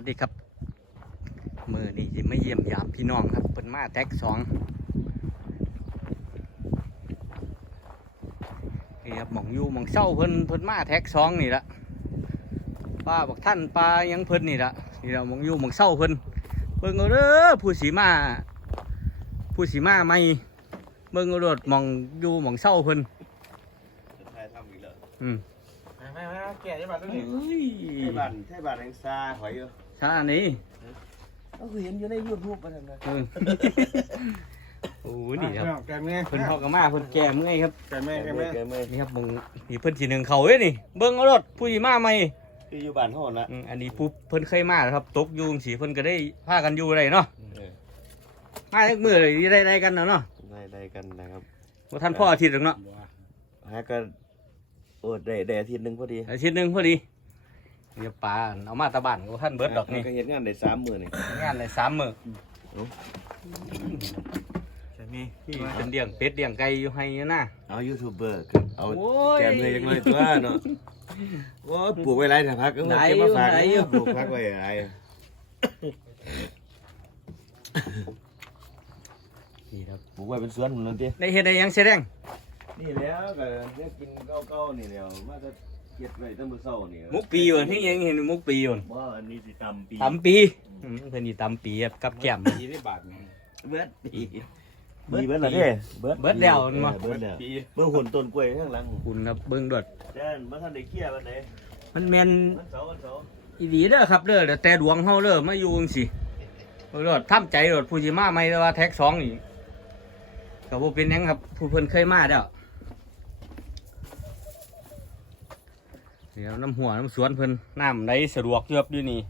วัสดีครับ มือนี่จะไม่เยี่ยมยามพี่น้องครับเพิ่นมาแท็กสองนี่ครับหมองอยู่หมองเศร้าเพิ่นเพิ่นมาแท็กสองนี่ละป้าบอกท่านปลายังเพิ่นนี่ละนี่ละหมองอยู่หมองเศร้าเพิ่นเบิ่งเอาเด้อผู้สีมา ผู้สีมาไม่เบิ่งเอาโดดหมองอยู่หมองเศร้าเพิ่นไทยทำอีกแล้วอืมไม่ไม่แก่ได้บัตรเฮ้นี่ยไทยบ้านไทยบ้านแห่งซาหอยอยู่ ชานี่ก็คือเห็นอยู่ในยูทูบมาทำไงเออโอ้ยนี่ครับแก่แม่เพิ่นพอกระมาเพิ่นแก่เมื่อยครับแก่แม่แก่แม่แกเมื่อยนี่ครับมึงนี่เพิ่นสีหนึ่งเขาเอ้ยนี่เบิ่งเอารถผู้สีมาใหม่ที่อยู่บ้านห้องละอืมอันนี้ปุ๊บเพิ่นเคยมาแล้วครับตกอยุงสีเพิ่นก็ได้พากันอยู่ได้เนาะเออมาทุกมื้อเลยได้ได้กันเนาะเนาะได้ได้กันนะครับบ่ทันพ่ออาทิตย์หรอกเนาะหากันโอ้ได้ได้อาทิตย์หนึงพอดีอาทิตย์หนึงพอดี เดี๋ยวปลาเอามาตะบ้านบ่ทันเบิดดอกนี่ก็เห็นงานได้สามมื้อนี่งานเลยสามมื้อแก่แม่นี่เป็นเลี้ยงเป็ดเลี้ยงไก่อยู่ให้นะเอายูทูบเบอร์เอาโอ้ยแกมเลยจังเลยตัวเนาะโอ้ยปลูกไว้ไรแต่พักก็มาไหนเก็บมาฝากไหนอยู่ปลูกพักไว้อะไรนี่ครับปลูกไว้เป็นสวนผมนั่นติได้เฮ็ดได้หยังแสดงนี่แล้วก็เนี่ยกินเก่าๆนี่แล้วมาจะ เก็บไว้ตั้งมื้อเช้านี่มุกปีอยู่นี่ยังเห็นมุกปีอยู่บ่อันนี้สิตำปีตำปีอืมเพิ่นนี่ตำปีครับกับแก้มยี่ได้บาทไงเบิดปีเบิดเบิดละเด้เบิดเบิดแล้วมันบ่เบิดแล้วเบิ่งหุ่นต้นกล้วยข้างหลังคุณครับเบิ่งดวดแจ้นบ่ทันได้เคลียร์วันไหนมันแม่นวันเสาร์วันเสาร์อีหลีเด้อครับเด้อเดี๋ยวแต่ดวงเฮาเด้อมาอยู่จังซี่เอารถทำใจรถผู้สิมาใหม่แต่ว่าแท็กสองนี่ก็บ่เป็นหยังครับผู้เพิ่นเคยมาแล้ว เดี๋ยวน้ำหัวน้ำสวนเพิ่นน้ำไหลสะดวกเยือบอยู่นี่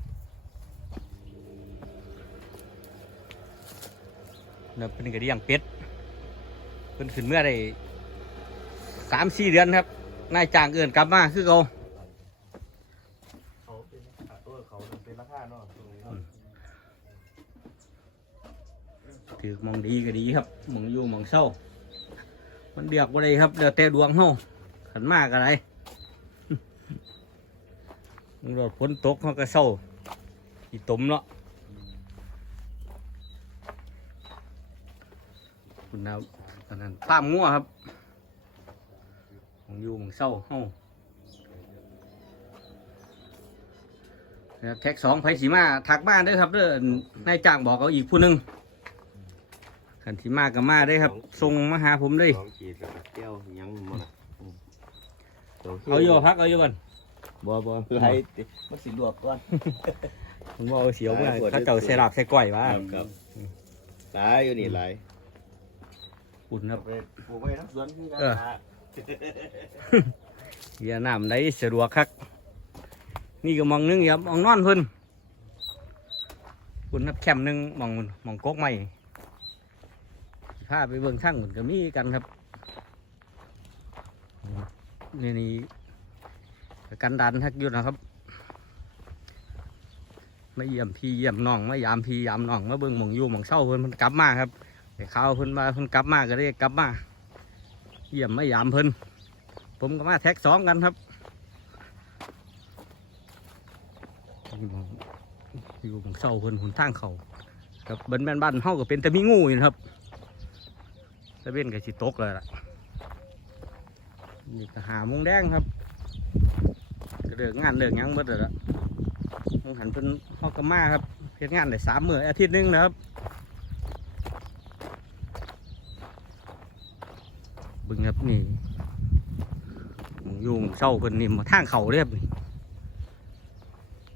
เดี๋ยวเพิ่นก็เลี้ยงเป็ดเพิ่นขึ้นเมื่อได้สามสี่เดือนครับนายจ้างเอื่นกลับมาคือเขาเขาเป็นเออเขาเป็นราคาเนาะตรงนี้เนาะถือมองดีก็ดีครับมองอยู่มองเศร้า มันเดือกบ่ได้ครับเดี๋ยวแต่ดวงเฮาขันมากอะไร มันรถฝนตกเฮาก็เศร้าอีตมเนาะคุณนะตอนนั้นป้ามงัวครับมองอยู่มองเศร้าเฮาแล้วแท็กสองไผสีมาถักมาเด้อครับเด้อนายจ้างบอกเอาอีกผู้หนึงขันที่มากับมาได้ครับส่งมาหาผมเลยสองขีดแล้วก็แก้วยังหมดอืมเอาอยู่พักเอาอยู่ก่อน บ่บ่ไรมันสิลวกก่อนผมว่าเอาเสียวเมื่อหลายขวดถ้าเจ้าใส่ลาบใส่ก้อยวะครับครับหลายอยู่นี่หลายอุ่นครับไปปลูกไว้ทั้งสวนคือกันเออหาเยียน้ำได้สะดวกคักนี่ก็มองนึงครับมองนอนเพิ่นอุ่นครับแคมป์หนึงมองมองกกใหม่พาไปเบิ่งช่างเหมือนก็มีกันครับนี่นี่ กันดันทักยุดนะครับมาเยี่ยมพี่เยี่ยมน้องมายามพี่ยามน้องมาเบิ่งหมองอยู่หมองเศร้าเพิ่นมันกลับมาครับไอ้ข่าวเพิ่นมาเพิ่นกลับมาก็ได้กลับมาเยี่ยมมายามเพิ่นผมก็มาแท็กสองกันครับอยู่หมองเศร้าเพิ่นหุนทางเขาครับเบิ้นแม่นบ้านเฮาก็เป็นแต่มีงูอยู่นครับตะเวนก็สิตกเลยล่ะนี่ก็หามงแดงครับ เลิกงานเลิกหยังเบิดแล้วล่ะมองหันเพิ่นฮอกกามาครับเฮ็ดงานได้สามมื้ออาทิตย์นึงนะครับบึงครับนี่ยู่หมู่เศร้าเพิ่นนี่มาทางเขาเรียบนี่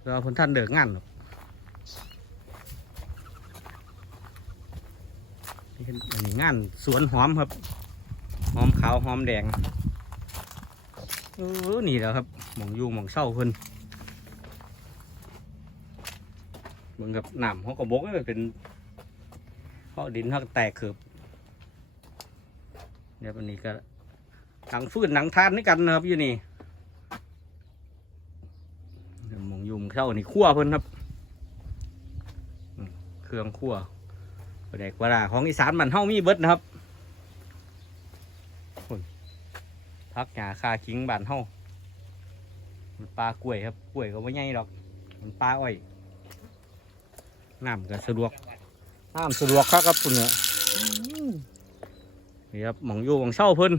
แล้วเพิ่นท่านเดิกงานหรอกนี่เป็นอันนี้งานสวนหอมครับ หอมขาวหอมแดงเออนี่แหละครับ หมองอยู่หมองเศร้าเพิ่นเหมือนกับหนามเขาก็บกให้มันเป็นเพราะดินเขาก็แตกเขือบเนี่ยวันนี้ก็หนังฟืนหนังทานนี่กันนะครับอยู่นี่เดี๋ยวหมองยุมเข้านี่คั่วเพิ่นครับเครื่องคั่วประเด็กวาราของอีสานมันเฮามีเบิดนะครับพักหญ้าคาคิงบานเฮา มันปลากล้วยครับกล้วยก็ไม่ใหญ่ดอก มันปลาอ้อยน้ำก็สะดวกน้ำสะดวกครับครับคุณเนี่ยนี่ครับหมองอยู่หมองเช่าเพิ่น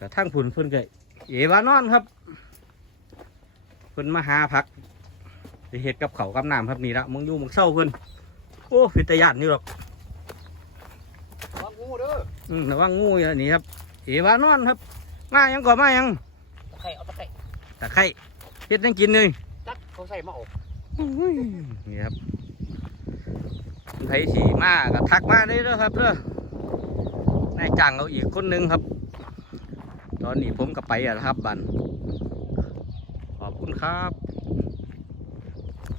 กระทั่งผุนเพิ่นก็เอวานอนครับ เพิ่นมาหาพักสิเห็ดกับเขาวกับน้ำครับนี่ละหมองอยู่หมองเช่าเพิ่นโอ้พิตยานนี่หรอกวางงูเด้ออืมระวังงูอย่างนี้ครับ เอวานอนครับ มายังก่อนมายังะไคร้เฮ็ดยังกินเลยจักเขาใส่มาอบนี่ครับไผสีมาก็ทักมาได้เด้อครับเด้อนายจ้างเอาอีกคนหนึงครับ ตอนนี้ผมก็ไปอะนะครับบันขอบคุณครับ